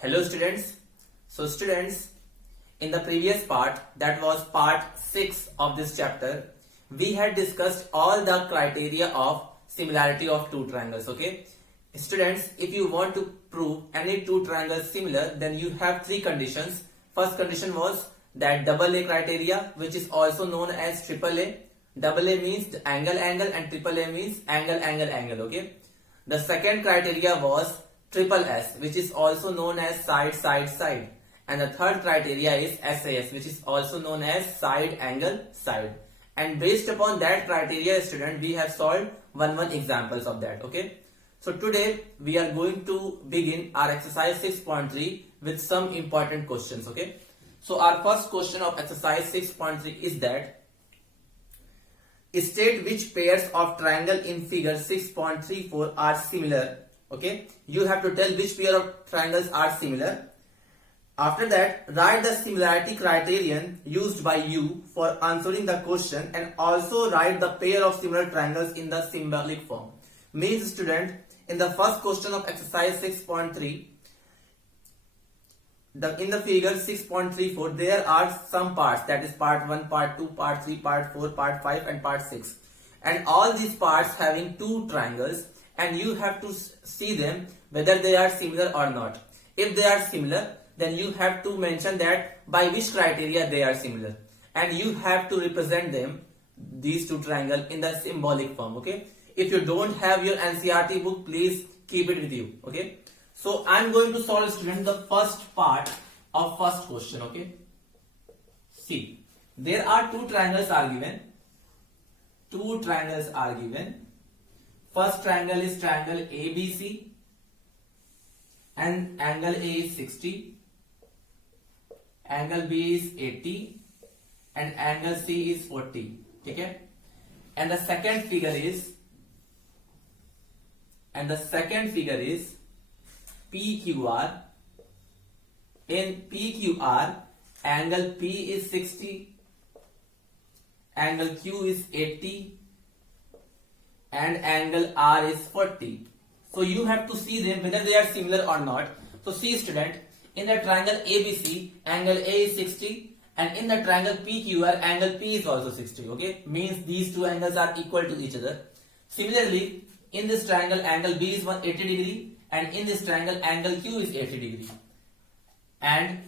Hello students. So students, in the previous part, that was part 6 of this chapter, we had discussed all the criteria of similarity of two triangles. Okay, students, if you want to prove any two triangles similar, then you have three conditions. First condition was that double A criteria, which is also known as triple A. Double A means angle and triple A means angle. Okay, the second criteria was triple S, which is also known as side, and the third criteria is SAS, which is also known as side angle side. And based upon that criteria, student, we have solved one examples of that. Okay, so today we are going to begin our exercise 6.3 with some important questions. Okay, so our first question of exercise 6.3 is that state which pairs of triangle in figure 6.34 are similar. Okay, you have to tell which pair of triangles are similar. After that, write the similarity criterion used by you for answering the question, and also write the pair of similar triangles in the symbolic form. Means student, in the first question of exercise 6.3, in the figure 6.34, there are some parts, that is part 1, part 2, part 3, part 4, part 5 and part 6. And all these parts having two triangles, and you have to see them whether they are similar or not. If they are similar, then you have to mention that by which criteria they are similar, and you have to represent them, these two triangles, in the symbolic form. Okay, if you don't have your NCERT book, please keep it with you. Okay, so I'm going to solve, student, the first part of first question. Okay, see, there are two triangles are given. First triangle is triangle ABC, and angle A is 60, angle B is 80, and angle C is 40. Okay, and the second figure is PQR. In PQR, angle P is 60, angle Q is 80, and angle R is 40. So you have to see them whether they are similar or not. So see, student, in the triangle ABC, angle A is 60, and in the triangle PQR, angle P is also 60. Okay, means these two angles are equal to each other. Similarly, in this triangle, angle B is 180 degree, and in this triangle, angle Q is 80 degree. And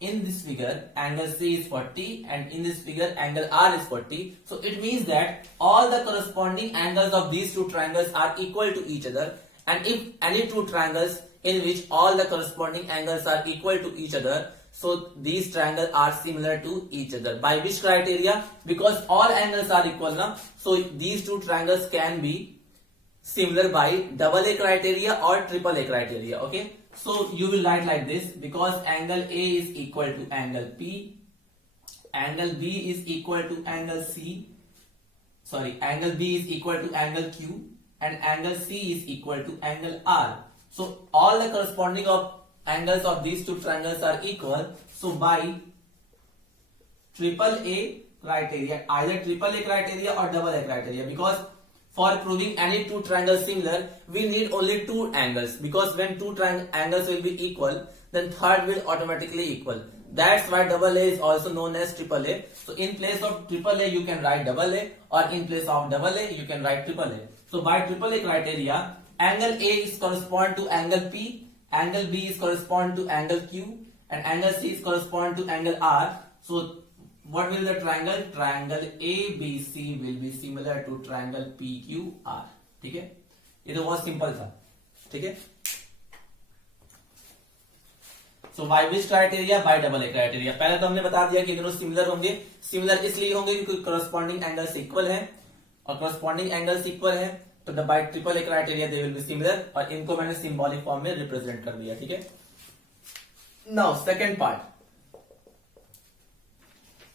in this figure, angle C is 40, and in this figure, angle R is 40. So it means that all the corresponding angles of these two triangles are equal to each other. And if any two triangles in which all the corresponding angles are equal to each other, so these triangles are similar to each other. By which criteria? Because all angles are equal now. So these two triangles can be similar by double A criteria or triple A criteria. Okay, so you will write like this: because angle A is equal to angle P, angle B is equal to angle C, angle B is equal to angle Q, and angle C is equal to angle R. So all the corresponding of angles of these two triangles are equal. So by triple A criteria, either triple A criteria or double A criteria, because for proving any two triangles similar, we need only two angles, because when two angles will be equal, then third will automatically equal. That's why double A is also known as triple A. So in place of triple A, you can write double A, or in place of double A, you can write triple A. So by triple A criteria, angle A is correspond to angle P, angle B is correspond to angle Q, and angle C is correspond to angle R. So what will the triangle? Triangle ABC will be similar to triangle PQR. ठीक है, ये तो बहुत simple था. ठीक है, so by which criteria? By double A criteria. पहले तो हमने बता दिया कि दोनों सिमिलर होंगे. सिमिलर इसलिए होंगे क्योंकि corresponding angles इक्वल है, और corresponding angles इक्वल है, तो by triple A criteria they will be similar, और इनको मैंने symbolic form में represent कर दिया. ठीक है, now second part,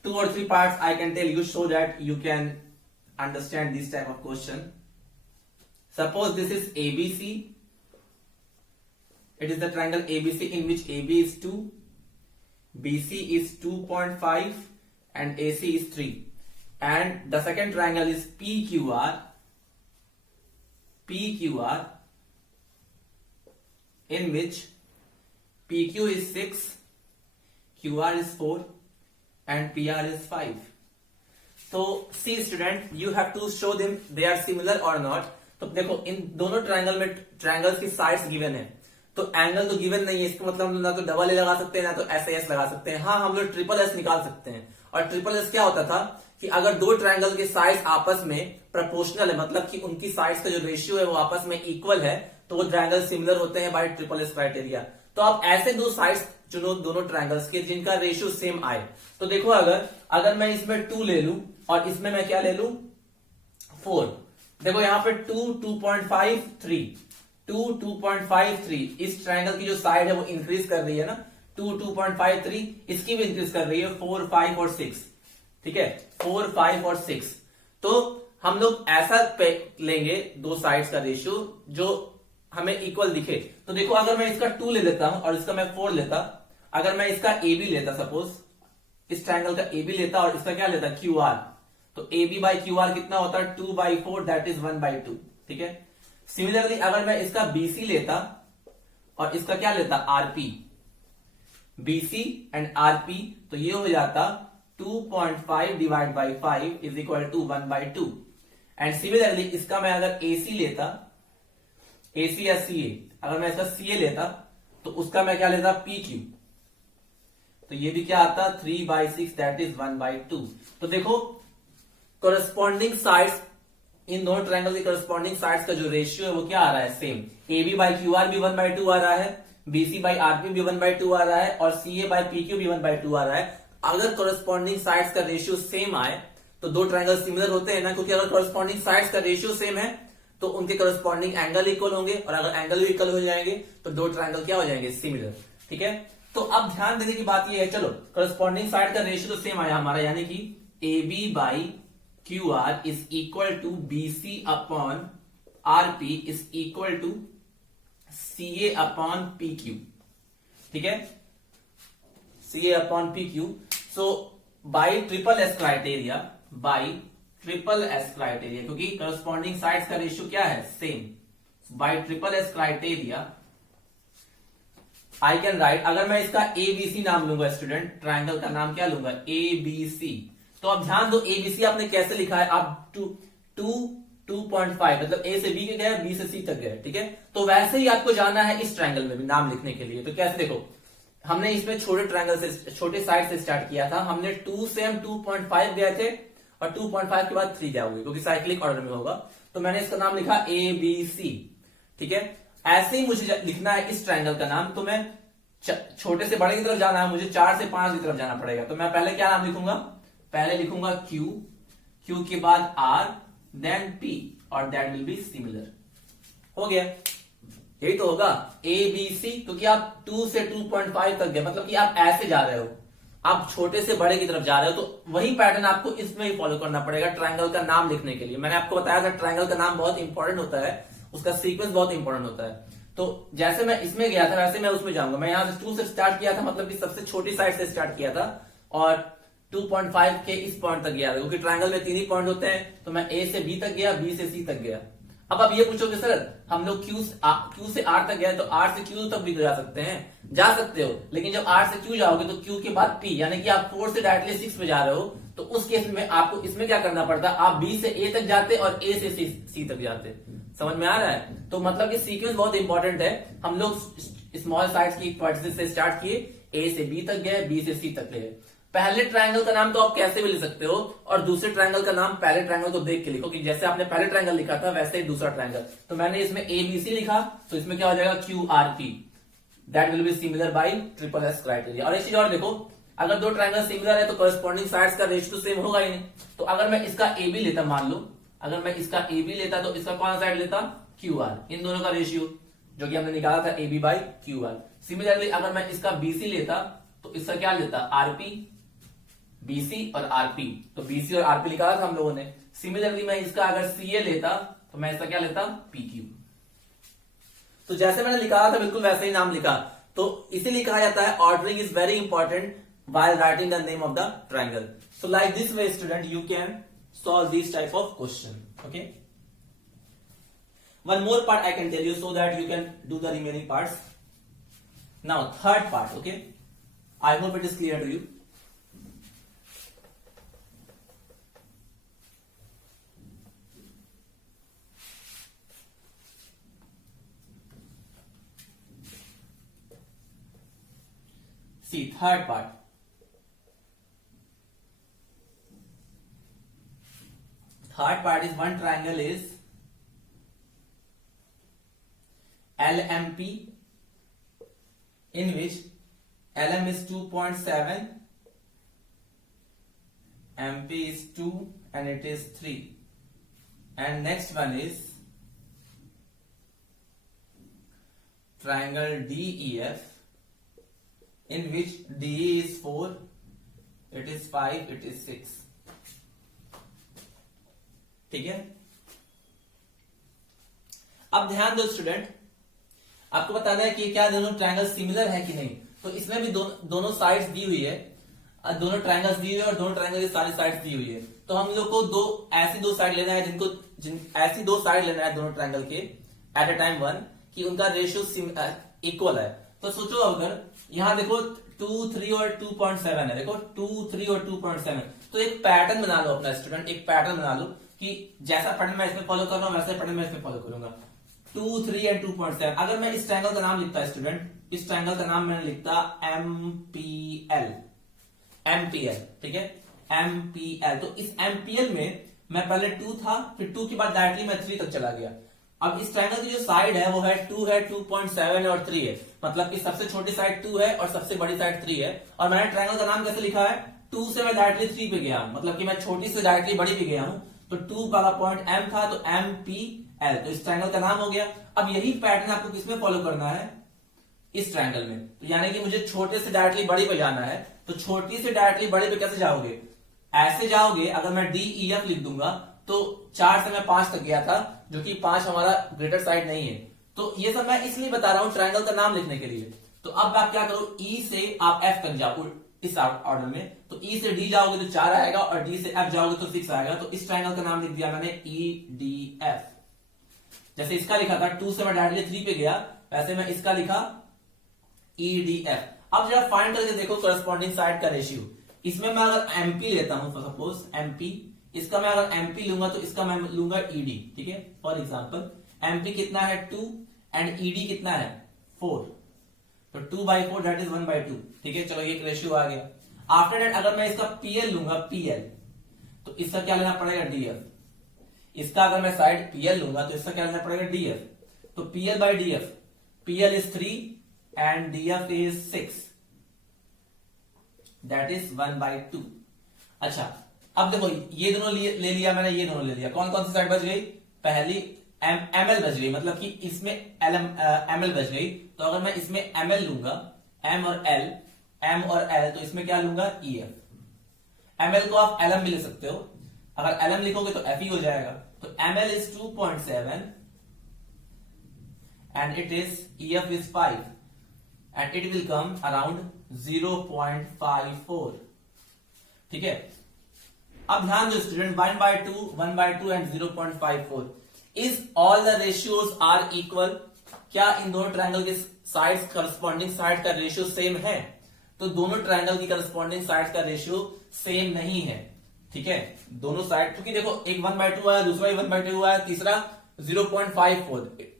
2 or 3 parts I can tell you so that you can understand this type of question. Suppose this is ABC. It is the triangle ABC in which AB is 2, BC is 2.5, and AC is 3. And the second triangle is PQR, in which PQ is 6, QR is 4 and PR is 5. So see student, you have to show them they are similar or not. तो देखो इन दोनों triangle में triangles की sides given है, तो angle तो given नहीं है, इसका मतलब हम ना तो डबल ए लगा सकते हैं ना तो एस लगा सकते हैं। हाँ, हम लोग ट्रिपल एस निकाल सकते हैं। और ट्रिपल एस क्या होता था कि अगर दो ट्रायंगल के साइड्स आपस में प्रोपोर्शनल है, मतलब कि उनकी साइड्स का जो रेशियो है वो आपस में इक्वल है, तो वो ट्रायंगल सिमिलर होते हैं बाय ट्रिपल एस क्राइटेरिया। तो आप ऐसे दो साइड्स चुनो दोनों ट्रायंगल्स के जिनका रेशियो सेम आए। तो देखो अगर मैं इसमें 2 ले लूं और इसमें मैं क्या ले लूं 4, देखो यहाँ पे 2 2.53 2 2.53, इस ट्रायंगल की जो साइड है वो इंक्रीज कर रही है ना, 2 2.53, इसकी भी इंक्रीज कर रही है 4 5 और 6, ठीक है 4 5 और 6। तो हम लोग ऐसा लेंगे दो साइड्स का रेशियो जो हमें इक्वल दिखे। तो देखो अगर मैं इसका 2 ले लेता हूं और इसका मैं 4 लेता, अगर मैं इसका ए बी लेता, सपोज इस ट्रायंगल का ए बी लेता और इसका क्या लेता क्यू आर, तो A B by Q R कितना होता है 2/4, दैट इज 1/2, ठीक है। सिमिलरली अगर मैं इसका बीसी लेता और इसका क्या लेता आरपी, बीसी एंड आरपी, तो ये हो जाता 2.5 divide by 5 is equal to 1/2। And similarly इसका मैं अगर एसी लेता, एसी या सीए, अगर मैं इसका सीए लेता तो उसका मैं क्या लेता पी क्यू, तो ये भी क्या आता 3/6, दैट इज 1/2। तो देखो कोरस्पॉन्डिंग साइड्स, इन दोनों ट्रायंगल के कोरस्पॉन्डिंग साइड्स का जो रेशियो है वो क्या आ रहा है same. A B by Q R भी 1/2 आ रहा है, बीसी बाई आरपी भी 1/2 आ रहा है और सीए बाई पी क्यू भी 1/2 आ रहा है। अगर कोरस्पॉन्डिंग साइड्स का रेशियो सेम आए तो दो ट्रायंगल सिमिलर होते हैं ना, क्योंकि अगर कोरस्पॉन्डिंग साइड्स का रेशियो सेम है तो उनके कोरस्पॉन्डिंग एंगल इक्वल होंगे, और अगर एंगल भी इक्वल हो जाएंगे तो दो ट्रायंगल क्या हो जाएंगे सिमिलर, ठीक है। तो अब ध्यान देने की बात यह है, चलो कोरस्पॉन्डिंग साइड का रेशियो तो सेम आया हमारा, यानी कि A B by Q R is equal to B C upon R P is equal to C A upon P Q, ठीक है, C A upon P Q. So by triple S criteria, by triple S criteria, क्योंकि corresponding sides का ratio क्या है same, by triple S criteria I can write, अगर मैं इसका ABC नाम लूंगा स्टूडेंट, ट्रायंगल का नाम क्या लूंगा एबीसी। तो अब ध्यान दो एबीसी आपने कैसे लिखा है, आप 2.5 मतलब ए से बी के गए, बी से सी तक गए, ठीक है। तो वैसे ही आपको जाना है इस ट्रायंगल में भी नाम लिखने के लिए। तो कैसे, देखो हमने इसमें छोटे ट्रायंगल से, छोटे साइड से स्टार्ट किया था, हमने 2 से हम 2.5 गए थे और 2.5 के बाद 3 जाओगे क्योंकि साइक्लिक ऑर्डर में होगा। तो मैंने इसका नाम लिखा ए बी सी, ठीक है। ऐसे ही मुझे लिखना है इस ट्रायंगल का नाम, तो मैं छोटे से बड़े की तरफ जाना है, मुझे 4 से 5 की तरफ जाना पड़ेगा। तो मैं पहले क्या नाम लिखूंगा, पहले लिखूंगा क्यू, क्यू के बाद आर, देन पी, और दैट विल बी सिमिलर। हो गया, यही तो होगा ए बी सी, क्योंकि आप 2 से 2.5 तक गए, मतलब कि आप ऐसे जा रहे हो, आप छोटे से बड़े की तरफ जा रहे हो। तो वही पैटर्न आपको इसमें ही फॉलो करना पड़ेगा ट्रायंगल का नाम लिखने के लिए। मैंने आपको बताया था ट्रायंगल का नाम बहुत इंपॉर्टेंट होता है, उसका सीक्वेंस बहुत इंपॉर्टेंट होता है। तो जैसे मैं इसमें गया था वैसे मैं उसमें जाऊंगा। मैं यहां से 2 से स्टार्ट किया था, मतलब कि सबसे छोटी साइड से स्टार्ट किया था, और 2.5 के इस पॉइंट तक गया था, क्योंकि ट्रायंगल में 3 ही पॉइंट होते हैं। तो मैं ए से बी तक गया, बी से सी तक गया। अब आप ये पूछोगे सर हम लोग क्यू से आर तक गए, तो आर से क्यू तक भी जा सकते हैं, जा सकते हो, लेकिन जब आर से क्यू जाओगे तो क्यू के बाद पी, यानी कि आप 4 से डायरेक्टली 6 पे जा रहे हो, तो उस केस में आपको इसमें क्या करना पड़ता, आप बी से ए तक जाते और ए से सी तक जाते। समझ में आ रहा है? तो मतलब कि सीक्वेंस बहुत इंपॉर्टेंट है। हम लोग स्मॉल साइज की वर्टिसेस से स्टार्ट किए, ए से बी तक गए, बी से सी तक गए। पहले ट्रायंगल का नाम तो आप कैसे भी लिख सकते हो, और दूसरे ट्रायंगल का नाम पहले ट्रायंगल को देख के लिखो, कि जैसे आपने पहले ट्रायंगल लिखा था वैसे ही दूसरा ट्रायंगल। तो मैंने इसमें एबीसी लिखा, तो इसमें क्या हो जाएगा Q R P, that will be similar by triple S criteria. और एक चीज और देखो, अगर दो ट्रायंगल सिमिलर है तो करस्पॉन्डिंग साइड्स का रेशियो सेम होगा ही नहीं। तो अगर मैं इसका ए बी लेता, मान लो अगर मैं इसका ए बी लेता, तो इसका कौन सा साइड लेता क्यू आर, इन दोनों का रेशियो जो कि हमने निकाला था A B by Q R. Similarly अगर मैं इसका बीसी लेता तो इसका क्या लेता आरपी, बीसी और आरपी, तो बीसी और आरपी निकाला था हम लोगों ने। सिमिलरली मैं इसका अगर सीए लेता तो मैं इसका क्या लेता पीक्यू। तो जैसे मैंने निकाला था बिल्कुल वैसे ही नाम लिखा। तो इसीलिए कहा जाता है ordering is very important while writing the name of the triangle. So like this way student you can solve these type of question. Okay, one more part I can tell you so that you can do the remaining parts. Now third part, okay, I hope it is clear to you. See, third part. Third part is one triangle is LMP, in which LM is 2.7, MP is 2 and it is 3. And next one is triangle DEF, in which DE is 4, it is 5, it is 6. ठीक है। अब ध्यान दो student, आपको बताना है कि क्या दोनों ट्रायंगल सिमिलर है कि नहीं। तो इसमें भी दोनों साइड्स दी हुई है, दोनों ट्रायंगल्स दी हुई है और दोनों ट्रायंगल की सारी साइड्स दी हुई है। तो हम लोग को ऐसी दो साइड लेना है ऐसी दो साइड लेना है दोनों ट्रायंगल के एट अ टाइम वन, कि उनका रेशियो इक्वल है। तो सोचो अगर यहां देखो 2, 3 और 2.7 है, देखो 2, 3 और 2.7, तो एक पैटर्न बना लो अपना स्टूडेंट, एक पैटर्न बना लो कि जैसा पैटर्न मैं इसमें फॉलो कर रहा हूं वैसे पैटर्न मैं इसमें फॉलो करूंगा। 2, 3 एंड 2.7। अगर मैं इस ट्रायंगल का नाम लिखता स्टूडेंट, इस ट्रायंगल का नाम मैंने लिखता MPL, ठीक है, MPL। तो इस MPL में मैं पहले 2 था, फिर 2 के बाद डायरेक्टली मैं 3 तक चला गया। अब इस ट्रायंगल की जो साइड है वो है 2 है, 2.7 है और 3 है, मतलब कि सबसे छोटी साइड 2 है और सबसे बड़ी साइड 3 है। और मैंने ट्रायंगल का नाम कैसे लिखा है, 2 से मैं डायरेक्टली 3 पे गया हूं, मतलब कि मैं छोटी से डायरेक्टली बड़ी पे गया हूं। तो 2 वाला पॉइंट M था, तो MPL, तो इस ट्रायंगल का नाम हो गया। अब यही पैटर्न आपको किसमें फॉलो करना है, इस ट्रायंगल में। तो यानी कि मुझे छोटे से डायरेक्टली बड़ी पे जाना है, तो छोटी से डायरेक्टली बड़ी पे कैसे जाओगे, ऐसे जाओगे। अगर मैं DEF लिख दूंगा तो 4 से मैं 5 तक गया था, जो कि 5 हमारा ग्रेटर साइड नहीं है। तो ये सब मैं इसलिए बता रहा हूं ट्रायंगल का नाम लिखने के लिए। तो अब आप क्या करो, E से आप F तक जाओ इस ऑर्डर में। तो E से D जाओगे तो 4 आएगा और D से F जाओगे तो 6 आएगा। तो इस ट्रायंगल का नाम लिख दिया मैंने EDF। जैसे इसका लिखा था 2 से मैं डायरेक्टली 3 पे गया, वैसे मैं इसका लिखा EDF। अब जरा फाइंड करके देखो करस्पॉन्डिंग साइड का रेशियो। इसमें मैं अगर MP लेता हूं, सपोज MP, इसका मैं अगर MP लूंगा तो इसका मैं लूंगा ED, ठीक है। फॉर एग्जांपल MP कितना है 2 एंड ED कितना है 4, तो 2/4 दैट इज 1/2, ठीक है। चलो ये एक रेशियो आ गया। आफ्टर दैट अगर मैं इसका PL लूंगा, PL, तो इसका क्या लेना पड़ेगा DF। इसका अगर मैं साइड PL लूंगा तो इसका क्या लेना पड़ेगा DF। तो PL/DF, PL is 3 and DF is 6, that is 1/2। अच्छा, अब देखो ये दोनों ले लिया मैंने, ये दोनों ले लिया। कौन कौन सी साइड बच गई, पहली ML बच गई, मतलब कि इसमें ML बच गई। तो अगर मैं इसमें ML लूंगा, M और L, तो इसमें क्या लूंगा EF। ML को आप LM भी ले सकते हो, अगर LM लिखोगे तो F ही हो जाएगा। तो ML is 2.7 and it is EF is 5 and it will come around 0.54, ठीक है। अब ध्यान दो student, 1/2 and 0.54 is all the ratios are equal. क्या इन दोनों ट्रायंगल के साइड्स करस्पॉन्डिंग साइड का रेशियो सेम है? तो दोनों ट्रायंगल की करस्पॉन्डिंग साइड्स का रेशियो सेम नहीं है, ठीक है। दोनों साइड, क्योंकि देखो एक 1/2 आया, दूसरा 1/2 आया, तीसरा 0.54,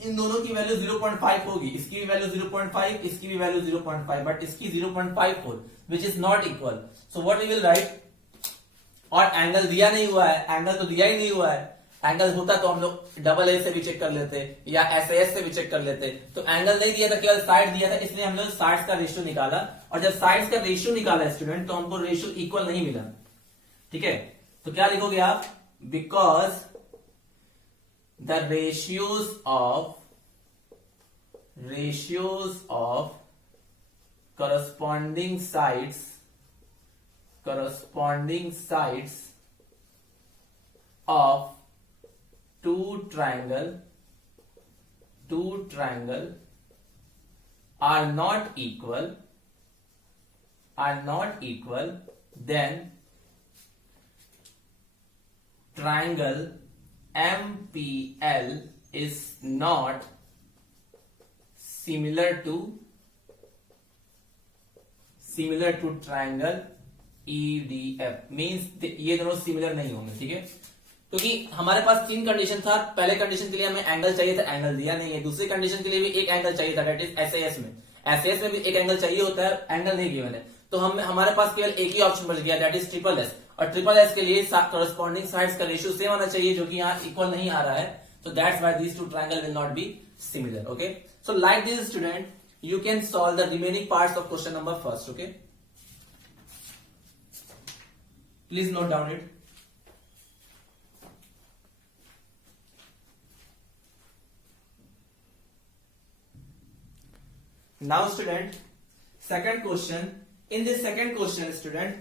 इन दोनों की वैल्यू 0.5 होगी। इसकी भी वैल्यू 0.5, इसकी भी वैल्यू 0.5, बट इसकी 0.54 which is not equal. So what we will write, और एंगल दिया नहीं हुआ है, एंगल तो दिया ही नहीं हुआ है। एंगल होता तो हम लोग AA से भी चेक कर लेते या SAS से भी चेक कर लेते। तो एंगल नहीं दिया था, केवल साइड दिया था, इसलिए हम लोग साइड्स का रेशियो निकाला। और जब साइड्स का रेशियो निकाला स्टूडेंट, तो हमको रेशियो इक्वल नहीं मिला, ठीक है। तो क्या लिखोगे आप, because the ratios of corresponding sides of two triangle are not equal, then triangle MPL is not similar to triangle EDF means ये दोनों सिमिलर नहीं होंगे, ठीक है। क्योंकि हमारे पास तीन कंडीशन था। पहले कंडीशन के लिए हमें एंगल चाहिए था, एंगल दिया नहीं है। दूसरी कंडीशन के लिए भी एक एंगल चाहिए था, दैट इज एसएएस में। एसएएस में भी एक एंगल चाहिए होता है, एंगल नहीं गिवन है। तो हमारे पास केवल एक ही ऑप्शन बच गया, दैट इज ट्रिपल एस। और ट्रिपल एस के लिए करस्पॉन्डिंग साइड्स का रेशियो सेम आना चाहिए, जो कि यहाँ इक्वल नहीं आ रहा है। तो that's why these two triangle will not be similar. Okay, so like this student you can solve the remaining parts of question number first. Okay, please note down it. Now student, second question. In this second question student,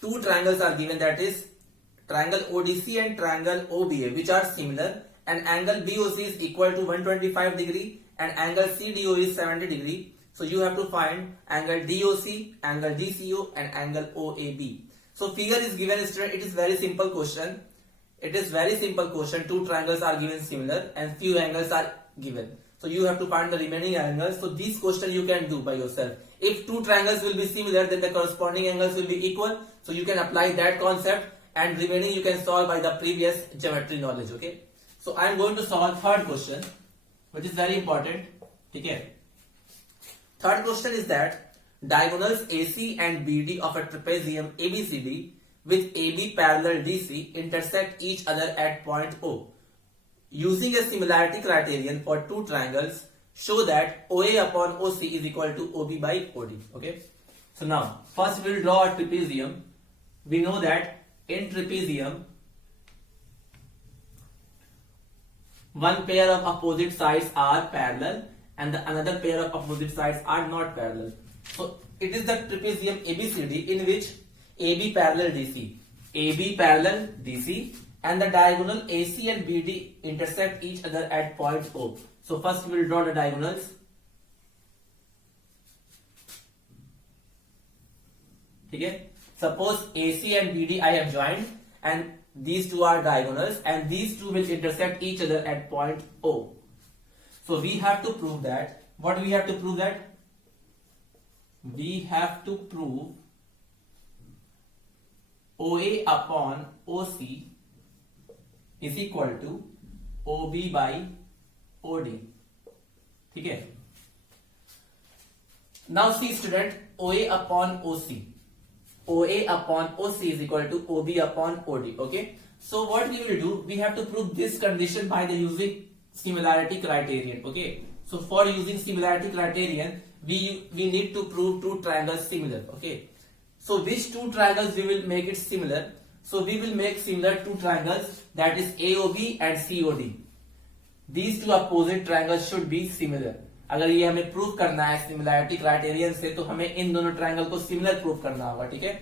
two triangles are given, that is triangle ODC and triangle OBA, which are similar, and angle BOC is equal to 125 degree and angle CDO is 70 degree. So you have to find angle DOC, angle DCO and angle OAB. So figure is given student. It is very simple question. It is very simple question. Two triangles are given similar and few angles are given. So you have to find the remaining angles. So this question you can do by yourself. If two triangles will be similar, then the corresponding angles will be equal. So you can apply that concept, and remaining you can solve by the previous geometry knowledge. Okay. So I am going to solve third question, which is very important. Okay. Third question is that diagonals AC and BD of a trapezium ABCD with AB parallel DC intersect each other at point O. Using a similarity criterion for two triangles, show that OA upon OC is equal to OB by OD. Okay. So now, first we will draw a trapezium. We know that in trapezium, one pair of opposite sides are parallel and the another pair of opposite sides are not parallel. So it is the trapezium ABCD in which AB parallel DC and the diagonal AC and BD intersect each other at point O. So first we will draw the diagonals. Okay. Suppose AC and BD I have joined, and these two are diagonals, and these two will intersect each other at point O. So we have to prove that. What we have to prove that? We have to prove OA upon OC is equal to OB by OD. ठीक है? Now see student, OA upon OC. OA upon OC is equal to OB upon OD. Okay. So what we will do? We have to prove this condition by the using similarity criterion. Okay. So for using similarity criterion, we need to prove two triangles similar. Okay. So which two triangles we will make it similar? So we will make similar two triangles, that is AOB and COD. These two opposite triangles should be similar. अगर ये हमें prove करना है similarity criterion से, तो हमें इन दोनों triangle को सिमिलर प्रूव करना होगा। ठीक है,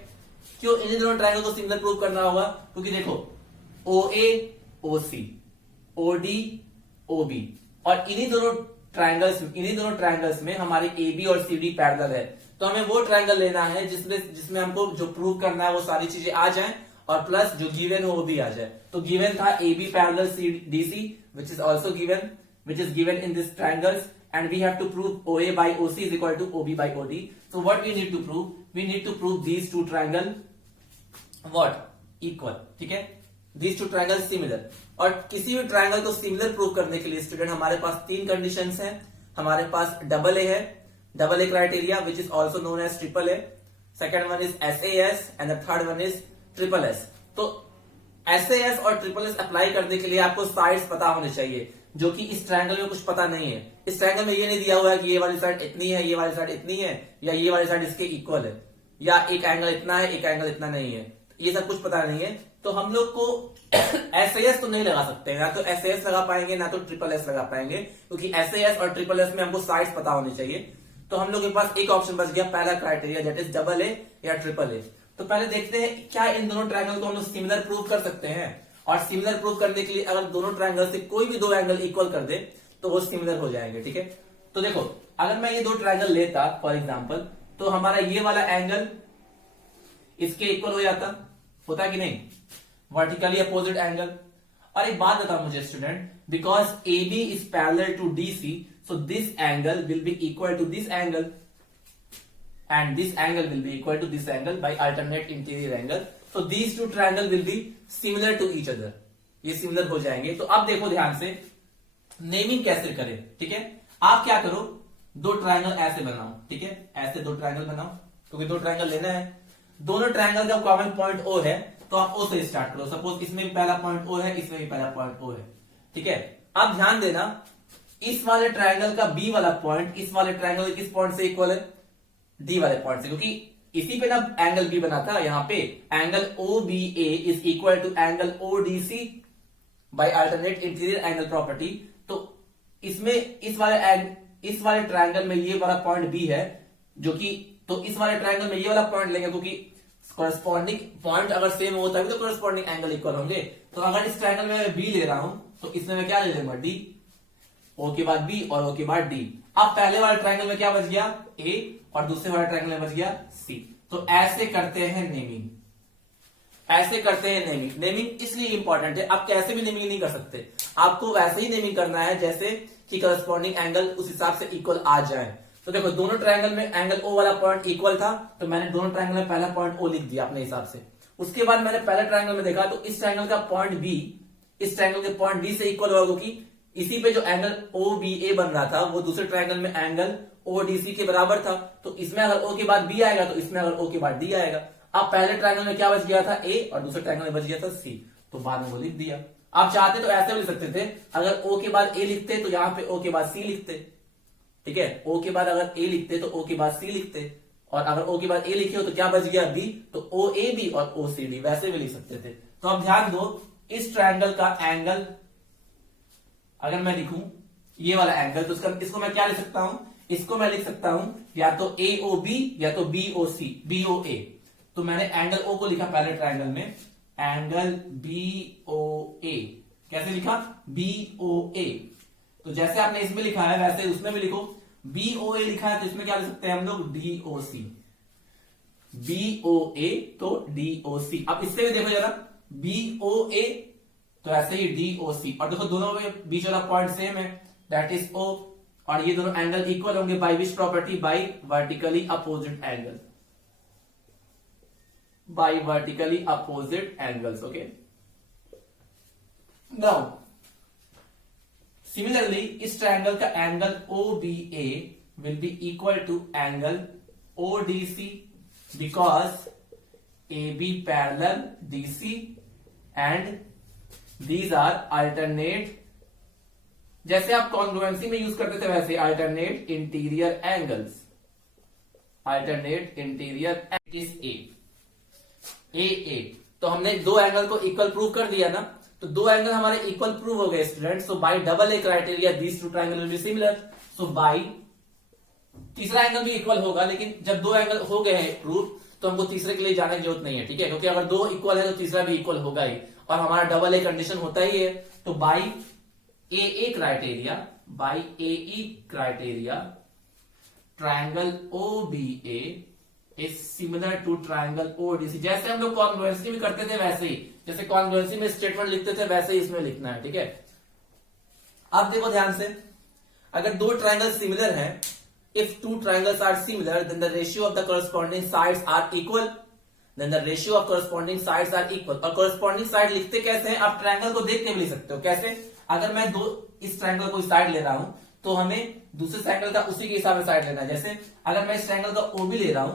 क्यों इन दोनों ट्रायंगल को सिमिलर प्रूव करना होगा? क्योंकि देखो OA OC, OD OB, और इन्हीं दोनों ट्रायंगल्स में हमारे AB और CD पैरेलल है। तो हमें वो ट्रायंगल लेना है जिसमें हमको जो प्रूव करना है वो सारी चीजें आ जाए, और प्लस जो गिवन हो वो भी आ जाए। तो गिवन था AB parallel DC, which is also given in this triangles, and we have to prove OA by OC is equal to OB by OD. So what we need to prove? We need to prove these two triangle what? Equal. ठीक है, these two triangles similar। और किसी भी triangle को similar prove करने के लिए student हमारे पास तीन कंडीशंस हैं। हमारे पास डबल ए है, double A criteria, which is also known as triple A. Second one is SAS and the third one is triple S। तो SAS और ट्रिपल S अप्लाई करने के लिए आपको साइड्स पता होने चाहिए, जो कि इस ट्रायंगल में कुछ पता नहीं है। इस ट्रायंगल में ये नहीं दिया हुआ है कि ये वाली साइड इतनी है, ये वाली साइड इतनी है, या ये वाली साइड इसके इक्वल है, या एक एंगल इतना है, एक एंगल इतना नहीं है। ये सब कुछ पता नहीं है। तो हम लोग को SAS तो नहीं लगा सकते, ना तो SAS लगा पाएंगे ना तो ट्रिपल S लगा पाएंगे, क्योंकि SAS और ट्रिपल S में हमको साइड्स पता होनी चाहिए। तो हम लोग के पास एक ऑप्शन बच गया, पहला criteria, that is double A या ट्रिपल ए। तो पहले देखते हैं क्या इन दोनों ट्रायंगल को हम लोग सिमिलर प्रूव कर सकते हैं। और सिमिलर प्रूव करने के लिए अगर दोनों ट्रायंगल से कोई भी दो एंगल इक्वल कर दे तो वो सिमिलर हो जाएंगे। ठीक है, तो देखो अगर मैं ये दो ट्रायंगल लेता फॉर एग्जांपल, तो हमारा ये वाला एंगल इसके इक्वल हो जाता, होता कि नहीं, वर्टिकली अपोजिट एंगल। और एक बात बताओ मुझे student, because A B is parallel to D C, so this angle will be equal to this angle and this angle will be equal to this angle by alternate interior angle. So these two triangle will be similar to each other. ये similar हो जाएंगे. तो अब देखो ध्यान से naming कैसे करें. ठीक है, आप क्या करो, दो ट्रायंगल ऐसे बनाओ. ठीक है, ऐसे दो ट्रायंगल बनाओ, क्योंकि दो ट्रायंगल लेना है. दोनों ट्रायंगल का कॉमन पॉइंट O है, तो आप O से स्टार्ट करो. सपोज इसमें भी पहला पॉइंट O है, इसमें भी पहला पॉइंट O है. ठीक है, अब ध्यान देना, इस वाले ट्रायंगल का B वाला पॉइंट इस वाले ट्रायंगल के किस पॉइंट से इक्वल है, D वाले पॉइंट से, क्योंकि इसी पे ना एंगल B बना था. यहां पे angle OBA is equal to angle ODC by alternate interior angle property. तो इसमें इस वाले ट्रायंगल में ये वाला पॉइंट B है, जो कि तो इस वाले ट्रायंगल में ये वाला पॉइंट लेंगे, क्योंकि कॉरेस्पॉन्डिंग पॉइंट अगर सेम होता है तो कॉरेस्पॉन्डिंग एंगल इक्वल होंगे. तो अगर इस ट्रायंगल में मैं B ले रहा हूं, तो इसमें मैं क्या ले लूंगा, D, O के बाद B और O के बाद D. अब पहले वाले ट्रायंगल में क्या बच गया, A, और दूसरे वाले ट्रायंगल में बच गया C. तो ऐसे करते हैं नेमिंग, ऐसे करते हैं नेमिंग. नेमिंग इसलिए इंपॉर्टेंट है, आप कैसे भी नेमिंग नहीं कर सकते, आपको वैसे ही नेमिंग करना है जैसे कि करस्पॉन्डिंग एंगल उस हिसाब से इक्वल आ जाए. तो देखो दोनों ट्रायंगल में एंगल O वाला पॉइंट इक्वल था, तो मैंने दोनों ट्रायंगल में पहला पॉइंट O लिख दिया अपने हिसाब से. उसके बाद मैंने पहले ट्रायंगल में देखा, तो इस ट्रायंगल का पॉइंट B इस ट्रायंगल के पॉइंट B से इक्वल होगा, क्योंकि इसी पे जो एंगल OBA बन रहा था वो दूसरे ट्रायंगल में एंगल ODC के बराबर था. तो इसमें अगर O के बाद B आएगा, तो इसमें अगर O के बाद D आएगा. अब पहले ट्रायंगल में क्या बच गया था, A, और दूसरे ट्रायंगल में बच गया था C. तो बाद में वो लिख दिया. आप चाहते तो ऐसे भी लिख सकते थे, अगर O के बाद A लिखते तो यहां पे O के बाद C लिखते. ठीक है, O के बाद अगर A लिखते तो O के बाद C लिखते, और अगर O के बाद A लिखे हो तो क्या बच गया, B, तो OAB और OCD वैसे भी लिख सकते थे. तो अब ध्यान दो, इस ट्रायंगल का एंगल अगर मैं लिखूं ये वाला एंगल, तो इसको मैं क्या लिख सकता हूं, इसको मैं लिख सकता हूं या तो AOB या तो BOA. तो मैंने एंगल O को लिखा पहले ट्रायंगल में, एंगल BOA. कैसे लिखा, BOA. तो जैसे आपने इसमें लिखा है वैसे उसमें भी लिखो. BOA लिखा है तो इसमें क्या लिख सकते हैं हम लोग, DOC. BOA तो DOC. अब इससे भी देखो जरा, BOA तो ऐसे ही DOC, और देखो दोनों में बीच वाला पॉइंट सेम है, दैट इज O, और ये दोनों एंगल इक्वल होंगे by which property, by vertically opposite angle, by vertically opposite angles. Okay, now similarly इस ट्रायंगल का angle OBA will be equal to angle ODC, because AB parallel DC and these are alternate, जैसे आप congruency में use करते थे वैसे alternate interior angles, alternate interior is A. तो हमने दो एंगल को इक्वल प्रूव कर दिया ना, तो दो एंगल हमारे इक्वल प्रूव हो गए students. So by double A criteria these two triangle will be similar. So by तीसरा एंगल भी इक्वल होगा, लेकिन जब दो एंगल हो गए हैं प्रूव, तो हमको तीसरे के लिए जाने की जरूरत नहीं है. ठीक है, क्योंकि अगर दो इक्वल है तो तीसरा भी इक्वल होगा ही, और हमारा डबल A कंडीशन होता ही है. तो by AA criteria, by AE criteria, triangle OBA is similar to triangle ODC. जैसे हम लोग कॉन्ग्रुएंसी भी करते थे वैसे ही, जैसे कॉन्ग्रुएंसी में स्टेटमेंट लिखते थे वैसे ही इसमें लिखना है. ठीक है, अब देखो ध्यान से, अगर दो ट्रायंगल सिमिलर हैं, if two triangles are similar then the ratio of the corresponding sides are equal, then the ratio of corresponding sides are equal. और corresponding side लिखते कैसे हैं, आप ट्रायंगल को देख के भी लिख सकते हो. कैसे, अगर मैं इस ट्रायंगल को साइड ले रहा हूं, तो हमें दूसरे ट्रायंगल का उसी के हिसाब से साइड लेना है. जैसे अगर मैं इस ट्रायंगल का OB ले रहा हूं,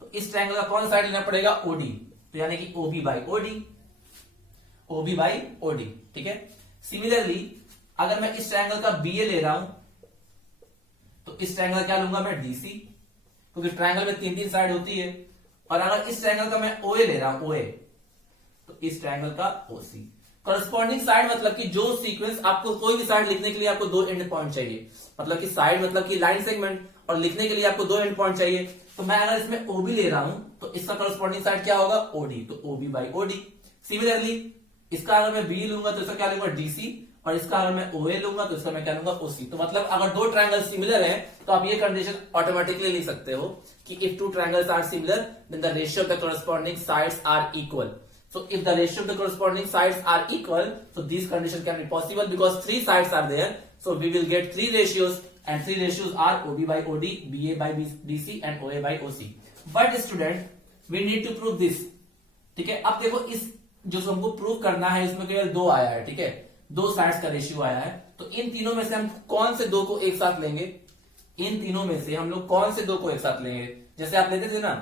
तो इस ट्रायंगल का कौन साइड लेना पड़ेगा, OD. तो यानी कि OB by OD, OB by OD. ठीक है, सिमिलरली अगर मैं इस ट्रायंगल का BA ले रहा हूं, तो इस ट्रायंगल क्या लूंगा मैं, DC, क्योंकि ट्रायंगल में तीन तीन साइड होती है. और अगर इस ट्रायंगल का मैं OA ले रहा हूं, OA, तो इस ट्रायंगल का OC. कॉरेस्पॉन्डिंग साइड मतलब कि जो सीक्वेंस, आपको कोई भी साइड लिखने के लिए आपको दो एंड पॉइंट चाहिए, मतलब कि साइड मतलब कि लाइन सेगमेंट, और लिखने के लिए आपको दो एंड पॉइंट चाहिए. तो मैं अगर इसमें OB ले रहा हूं, तो इसका कॉरेस्पॉन्डिंग साइड क्या होगा, OD, तो OB बाई OD. सिमिलरली इसका अगर मैं B लूंगा तो इसका क्या लूंगा, DC, और इसका अगर मैं OA लूंगा तो इसका मैं क्या लूंगा, OC. तो मतलब अगर दो ट्रायंगल सिमिलर है तो आप ये कंडीशन ऑटोमेटिकली लिख सकते हो कि if two triangles are similar then the ratio of the corresponding sides are equal. So if the ratio of the corresponding sides are equal, so this condition can be possible because three sides are there. So we will get three ratios, and three ratios are OB by OD, BA by BC and OA by OC. But student, we need to prove this. ठीक है, अब देखो इस जो हमको prove करना है इसमें केवल दो आया है. ठीक है, दो साइड्स का रेशियो आया है. तो इन तीनों में से हम कौन से दो को एक साथ लेंगे? इन तीनों में से हम लोग कौन से दो को एक साथ लेंगे? जैसे आप लेते थे ना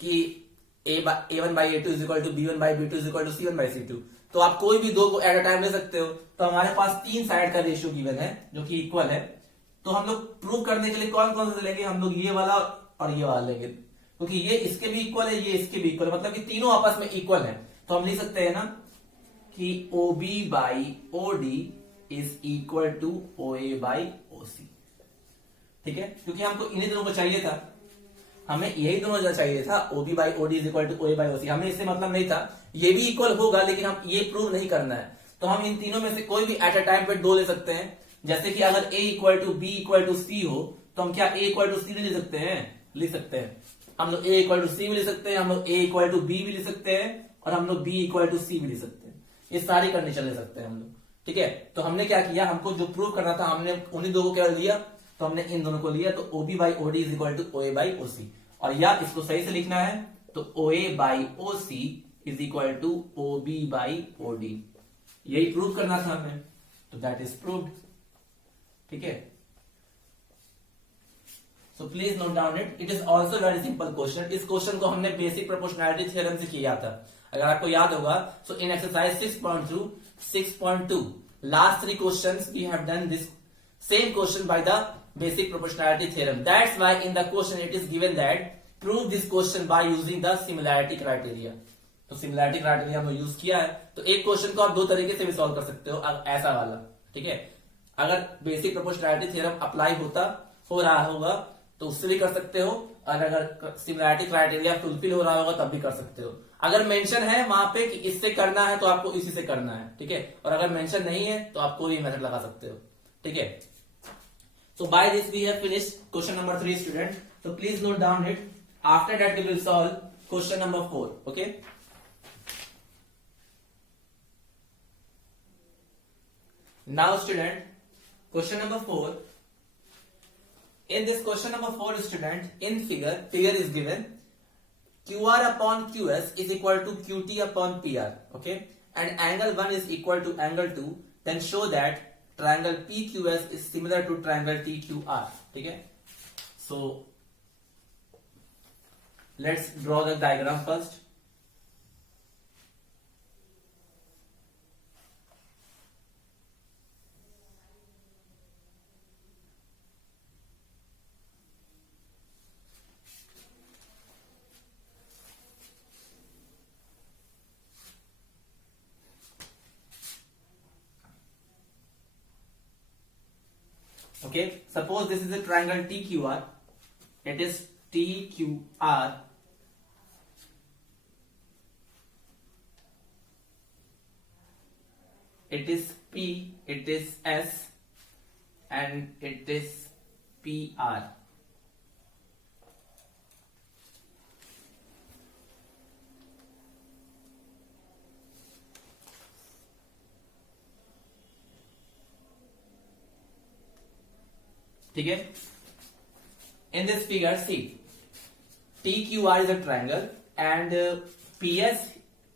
कि A1 by A2 is equal to B1 by B2 is equal to C1 by C2. तो आप कोई भी दो को एट अ टाइम ले सकते हो. तो हमारे पास तीन साइड का रेशियो गिवन है जो कि इक्वल है. तो हम लोग प्रूव करने के लिए कौन कौन से लेंगे? हम लोग ये वाला और ये वाला लेंगे, क्योंकि ये इसके भी इक्वल है, ये इसके भी इक्वल है, मतलब कि तीनों आपस में इक्वल है. तो हम लिख सकते हैं ना कि OB by OD is equal to OA by OC. ठीक है, क्योंकि हमको इन्हीं दोनों को चाहिए था, हमें यही दोनों चाहिए था. OB by OD is equal to OA by OC. हमें इससे मतलब नहीं था ये भी इक्वल होगा, लेकिन हम ये प्रूव नहीं करना है. तो हम इन तीनों में से कोई भी एट अ टाइम पे दो ले सकते हैं. जैसे कि अगर A equal to B equal to C हो, तो हम क्या A इक्वल टू C ले सकते हैं? लिख सकते हैं. हम लोग A इक्वल टू C भी ले सकते हैं, हम लोग A इक्वल टू B भी ले सकते हैं, और हम लोग B इक्वल टू C भी ले सकते हैं. ये सारी कंडीशन ले सकते हैं हम लोग. ठीक है, तो हमने क्या किया, हमको जो प्रूव करना था हमने उन्हीं दो को क्या लिया, तो हमने इन दोनों को लिया. तो OB by OD is equal to OA by OC. और या इसको सही से लिखना है तो OA by OC is equal to OB by OD. यही प्रूव करना था हमें, तो दैट इज प्रूव्ड. ठीक है, so please note down it. It is also very simple question. इस क्वेश्चन को हमने बेसिक प्रोपोर्शनैलिटी थ्योरम से किया था, अगर आपको याद होगा. So in exercise 6.2, 6.2 last three questions we have done this same question by the basic proportionality theorem. That's why in the question it is given that prove this question by using the similarity criteria. तो similarity criteria हमने use किया है. तो एक question को आप दो तरीके से भी सॉल्व कर सकते हो, ऐसा वाला. ठीक है, अगर बेसिक प्रोपोर्शनैलिटी थ्योरम अप्लाई हो रहा होगा तो उससे भी कर सकते हो, और अगर सिमिलैरिटी क्राइटेरिया फुलफिल हो रहा होगा तब भी कर सकते हो. अगर मेंशन है वहां पे कि इससे करना है तो आपको इसी से करना है. ठीक है, और अगर मेंशन नहीं है तो आप कोई मेथड लगा सकते हो. ठीक है, so by this we have finished question number 3 student. So please note down it. After that we will solve question number 4. Okay, now student, question number 4. In this question number 4 student, in figure is given QR upon QS is equal to QT upon PR. Okay, and angle 1 is equal to angle 2. Then show that triangle PQS is similar to triangle TQR. ठीक है, so let's draw the diagram first. Okay, suppose this is a triangle TQR. It is TQR. It is P, it is S, and it is PR. ठीक है, in this figure see TQR is a triangle and PS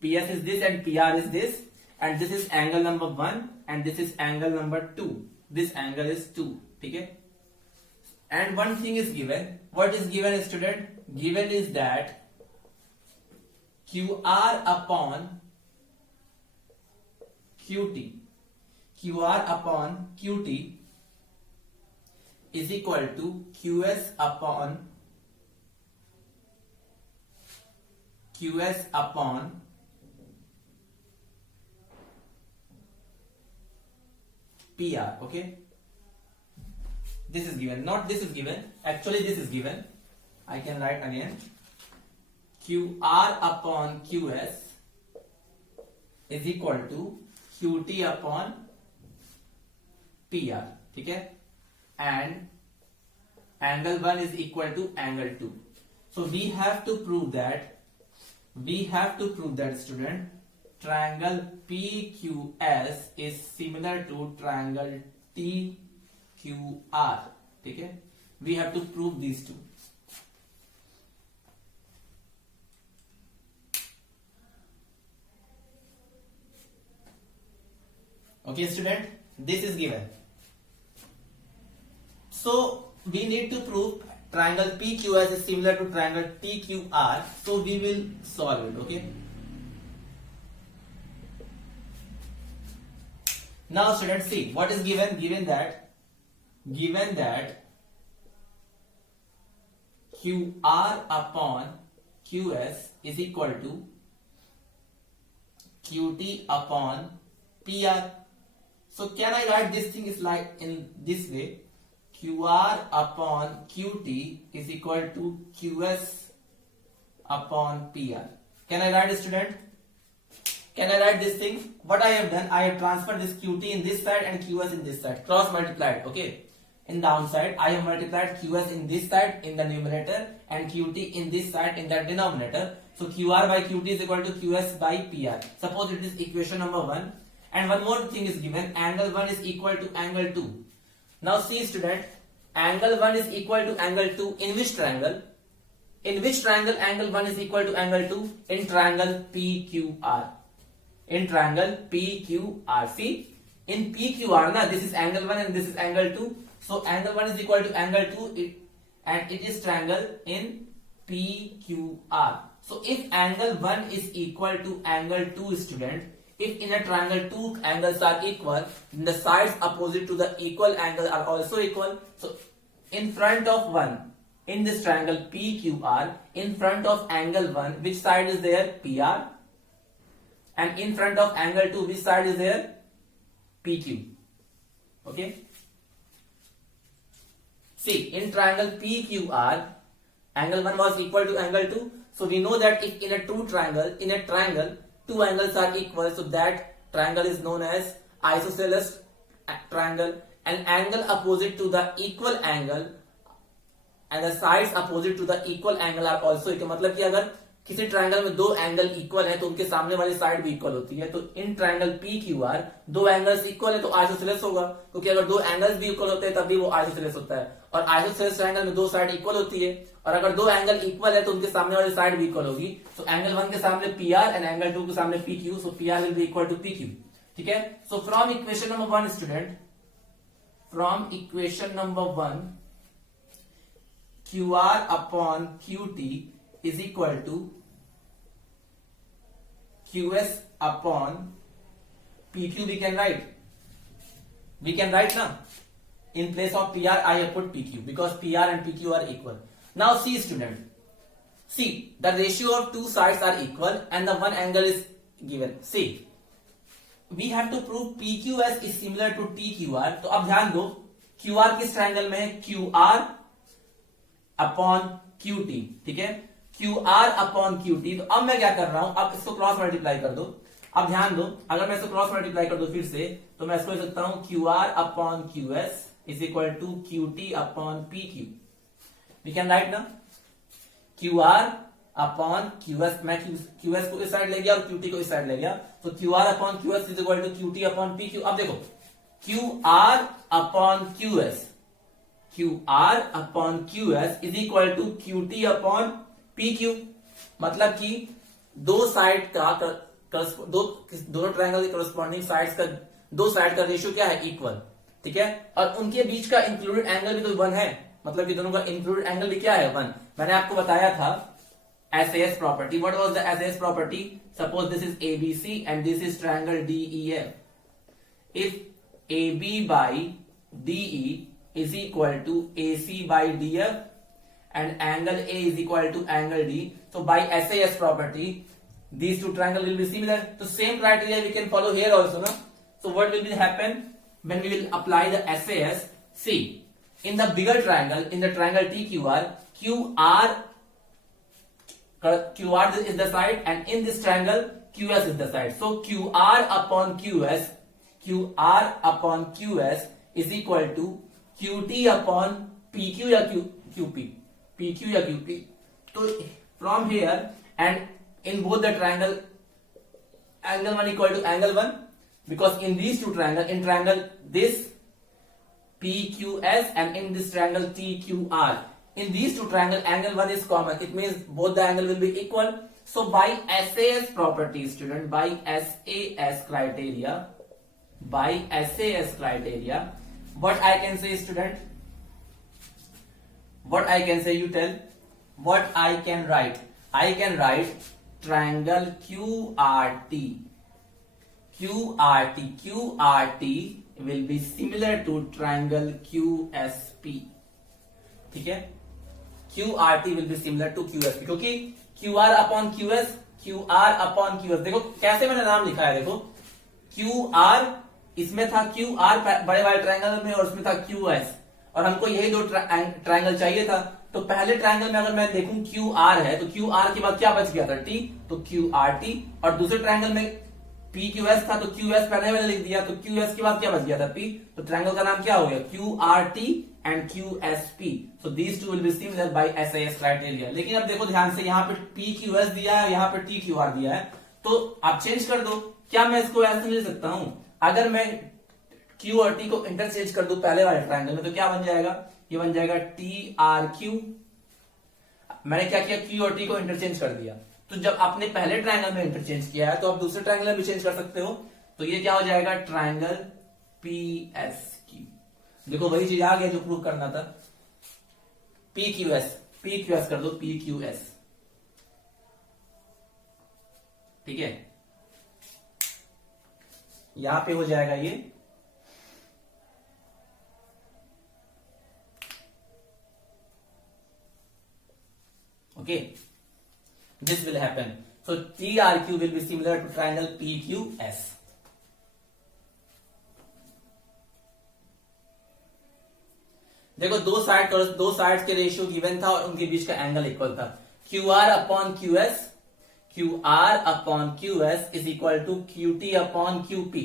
is this and PR is this, and this is angle number 1 and this is angle number 2. This angle is 2. ठीक है, and one thing is given. What is given student? Given is that QR upon QT is equal to QS upon PR. Okay, this is given, not this is given, actually this is given. I can write again, QR upon QS is equal to QT upon PR. ठीक है, and angle 1 is equal to angle 2. So we have to prove that we have to prove that student triangle PQS is similar to triangle TQR. ठीक है, we have to prove these two. Okay student, this is given. So we need to prove triangle PQS is similar to triangle TQR. So we will solve it. Okay. Now students, see what is given. Given that QR upon QS is equal to QT upon PR. So can I write this thing is like in this way? QR upon QT is equal to QS upon PR. Can I write it, student? Can I write this thing? What I have done, I have transferred this QT in this side and QS in this side. Cross multiplied, okay? In downside, I have multiplied QS in this side in the numerator and QT in this side in the denominator. So QR by QT is equal to QS by PR. Suppose it is equation number 1. And one more thing is given, angle 1 is equal to angle 2. Now see student, angle 1 is equal to angle 2 in which triangle? In which triangle angle 1 is equal to angle 2? In triangle PQR. In triangle PQR. See, in PQR, na, this is angle 1 and this is angle 2. So angle 1 is equal to angle 2 and it is triangle in PQR. So if angle 1 is equal to angle 2, student, if in a triangle two angles are equal, then the sides opposite to the equal angle are also equal. So in front of 1, in this triangle PQR, in front of angle 1, which side is there? PR. And in front of angle 2, which side is there? PQ. Okay. See, in triangle PQR, angle 1 was equal to angle 2. So we know that if in a triangle, two angles are equal, so that triangle is known as isosceles triangle. An angle opposite to the equal angle and the sides opposite to the equal angle are also equal. मतलब कि अगर किसी triangle में दो angle equal है तो उनके सामने वाली साइड भी इक्वल होती है. तो इन ट्रायंगल PQR दो एंगल्स इक्वल है तो आइसोसेलेस होगा, क्योंकि अगर दो एंगल्स भी इक्वल होते हैं तब भी वो आइसोसेलेस होता है. और आइसोसेलेस ट्रायंगल में दो साइड इक्वल होती है और अगर दो एंगल इक्वल है तो उनके सामने वाली साइड भी इक्वल होगी. तो एंगल 1 के सामने PR एंड एंगल 2 के सामने PQ. So PR will be equal to PQ. ठीक है. So from equation number 1 student, from equation number 1, QR upon QT is equal to QS upon PQ. We can write now. In place of PR, I have put PQ because PR and PQ are equal. Now see student, see the ratio of two sides are equal and the one angle is given. See, we have to prove PQS is similar to TQR. तो अब ध्यान दो, QR किस triangle में है? QR upon QT. ठीक है, QR upon QT. तो अब मैं क्या कर रहा हूं, अब इसको क्रॉस मल्टीप्लाई कर दो. अब ध्यान दो, अगर मैं इसको क्रॉस मल्टीप्लाई कर दो फिर से, तो मैं इसको लिख सकता हूं QR upon QS is equal to QT upon PQ. We can write ना, QR upon QS. मैं QS को इस साइड ले गया और QT को इस साइड ले गया, तो QR upon QS is equal to QT upon PQ. अब देखो, QR upon QS, QR upon QS is equal to QT upon PQ. मतलब कि दो साइड का दोनों ट्रायंगल के करस्पॉन्डिंग साइड्स का दो साइड का रेशियो क्या है? इक्वल. ठीक है, और उनके बीच का इंक्लूडेड एंगल भी तो 1 है, मतलब कि दोनों का इंक्लूडेड एंगल भी क्या है? 1. मैंने आपको बताया था SAS property. What was the SAS property? Suppose this is ABC and this is triangle DEF. If AB by DE is equal to AC by DF and angle A is equal to angle D. So by SAS property, these two triangles will be similar. So same criteria we can follow here also, no? So what will happen when we will apply the SAS? See, in the bigger triangle, in the triangle TQR, QR is the side, and in this triangle QS is the side. So QR upon QS is equal to QT upon PQ या QP. PQ या QP. तो from here and in both the triangle angle 1 equal to angle 1, because in these two triangle, in triangle this PQS and in this triangle TQR, in these two triangle angle 1 is common. It means both the angle will be equal. So by SAS property, student, by SAS criteria, what I can say, student, what I can say, you tell, what I can write. I can write triangle QRT will be similar to triangle QSP. ठीक है, QRT will be similar to QSP, क्योंकि QR upon QS, QR upon QS, देखो कैसे मैंने नाम लिखा है, देखो QR इसमें था, QR बड़े वाले ट्रायंगल में, और उसमें था QS, और हमको यही दो ट्रायंगल चाहिए था। तो पहले ट्रायंगल में अगर मैं देखूं QR है, तो QR के बाद क्या बच गया था, T, तो QRT, और दूसरे ट्रायंगल में PQS था, तो QS पहले मैंने लिख दिया, तो QS के बाद क्या बच गया था, P, तो ट्रायंगल का नाम क्या हो गया, QRT and QSP। So these two will be similar by SAS criteria. लेकिन अब देखो ध्यान से, यहाँ पे PQS दिया है, यहाँ पे TQR दिया है, तो आप चेंज कर दो। क्या मैं इसको ऐसे ले सकता हूं, अगर मैं Q और T को इंटरचेंज कर दूं पहले वाले ट्रायंगल में, तो क्या बन जाएगा, ये बन जाएगा TRQ। मैंने क्या किया, Q और T को इंटरचेंज कर दिया। तो जब आपने पहले ट्रायंगल में इंटरचेंज किया है, तो आप दूसरे ट्रायंगल में भी चेंज कर सकते हो। तो ये क्या हो जाएगा, ट्रायंगल PSQ। देखो वही चीज आ गया जो प्रूव करना था, PQS कर दो, PQS, ठीक है, यहां पे हो जाएगा ये, okay, this will happen. So TRQ will be similar to triangle PQS. देखो दो साइड के रेशियो गिवन था और उनके बीच का एंगल इक्वल था। QR upon QS is equal to QT upon QP।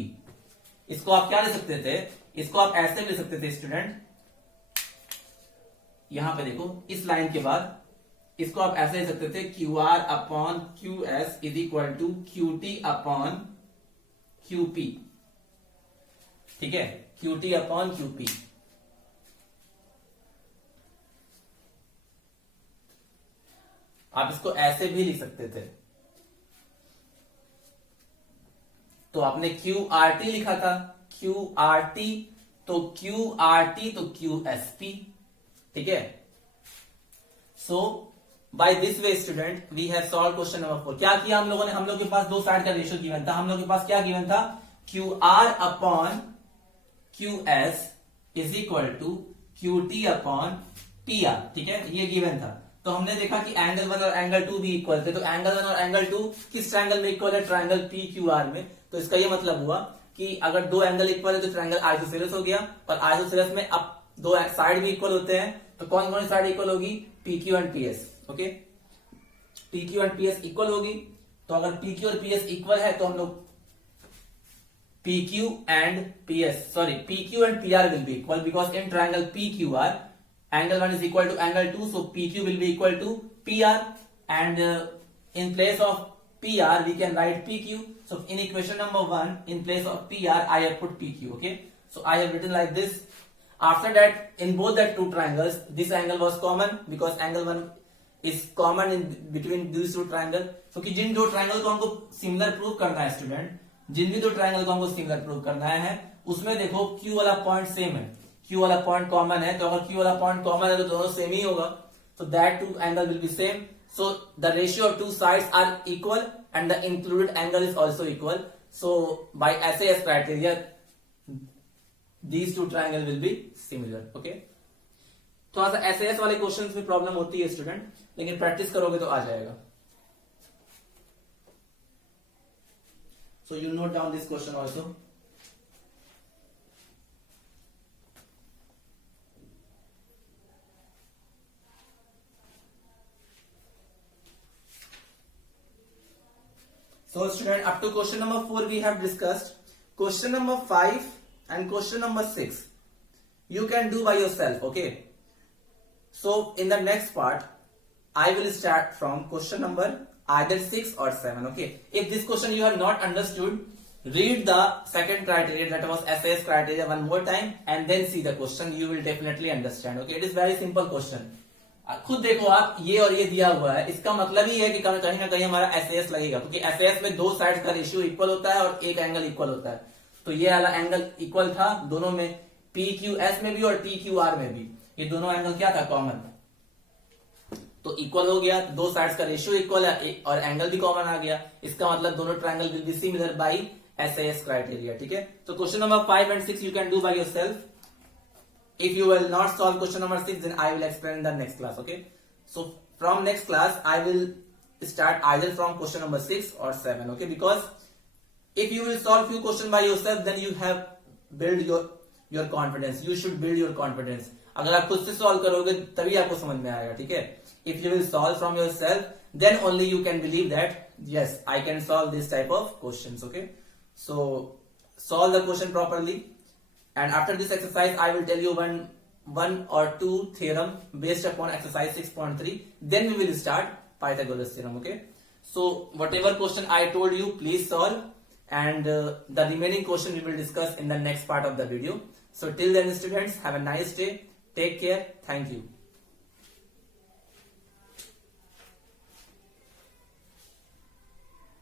इसको आप क्या ले सकते थे, इसको आप ऐसे ले सकते थे स्टूडेंट, यहां पे देखो इस लाइन के बाद इसको आप ऐसे ले सकते थे, QR upon QS is equal to QT upon QP, ठीक है, QT अपॉन QP। आप इसको ऐसे भी लिख सकते थे, तो आपने QRT लिखा था, QRT तो QSP, ठीक है। So by this way student we have solve question number 4। क्या किया हम लोगों ने, हम लोग के पास दो साइड का रेशियो गिवन था, हम लोग के पास क्या गिवन था, QR upon QS is equal to QT upon PR, ठीक है, ये गिवन था। तो हमने देखा कि एंगल 1 और एंगल 2 भी इक्वल थे, तो एंगल 1 और एंगल 2 किस ट्रायंगल में इक्वल है, ट्रायंगल PQR में। तो इसका ये मतलब हुआ कि अगर दो एंगल इक्वल है तो ट्रायंगल आइसोसेलेस हो गया, और आइसोसेलेस में अब दो साइड भी इक्वल होते हैं, तो कौन कौन सी साइड इक्वल होगी, PQ and PS, okay, PQ and PS equal होगी। तो अगर PQ और PS इक्वल है तो हम लोग PQ and PR will be equal, because in triangle PQR angle 1 is equal to angle 2, so PQ will be equal to PR, and in place of PR we can write PQ. So in equation number 1, in place of PR I have put PQ, okay, so I have written like this. After that in both the two triangles this angle was common, because angle 1 is common in between these two triangles. So कि जिन दो triangle को हमको similar prove करना है student, जिन भी दो triangle को हमको सिमिलर प्रूव करना है, उसमें देखो Q वाला पॉइंट सेम है, Q वाला पॉइंट कॉमन है, तो अगर Q वाला पॉइंट कॉमन है तो दोनों सेम ही होगा, so that two angle will be same, so the ratio of two sides are equal and the included angle is also equal. So by SAS criteria these two triangle will be similar, okay। थोड़ा सा SAS वाले questions में problem होती है student, लेकिन practice करोगे तो आ जाएगा। So you note down this question also. So student, up to question number 4 we have discussed. Question number 5 and question number 6 you can do by yourself, okay। So in the next part I will start from question number either 6 or 7. Okay, if this question you have not understood, read the second criteria, that was SAS criteria, one more time and then see the question. You will definitely understand. Okay, it is very simple question. खुद देखो आप, ये और ये दिया हुआ है, इसका मतलब ही है कि कहीं ना कहीं हमारा SAS लगेगा, क्योंकि SAS में दो साइड का रेशियो इक्वल होता है और एक एंगल इक्वल होता है. तो ये वाला एंगल इक्वल था दोनों में, PQS में भी और TQR में भी. ये दोनों एंगल क्या था, कॉमन. तो इक्वल हो गया, दो साइड्स का रेशियो इक्वल है और एंगल भी कॉमन आ गया. इसका मतलब दोनों triangle will be similar by SAS criteria. ठीक है, तो question number 5 and 6 you can do by yourself. If you will not solve question number 6, then I will explain in the next class. Okay, so from next class I will start either from question number 6 or 7. Okay, because if you will solve few question by yourself, then you have build your confidence. You should build your confidence. अगर आप खुद से solve करोगे तभी आपको समझ में आएगा. ठीक है, if you will solve from yourself, then only you can believe that yes, I can solve this type of questions. Okay, so solve the question properly. And after this exercise, I will tell you one or two theorem based upon exercise 6.3. Then we will start Pythagoras theorem. Okay. So whatever question I told you, please solve, and the remaining question we will discuss in the next part of the video. So till then, students, have a nice day. Take care. Thank you.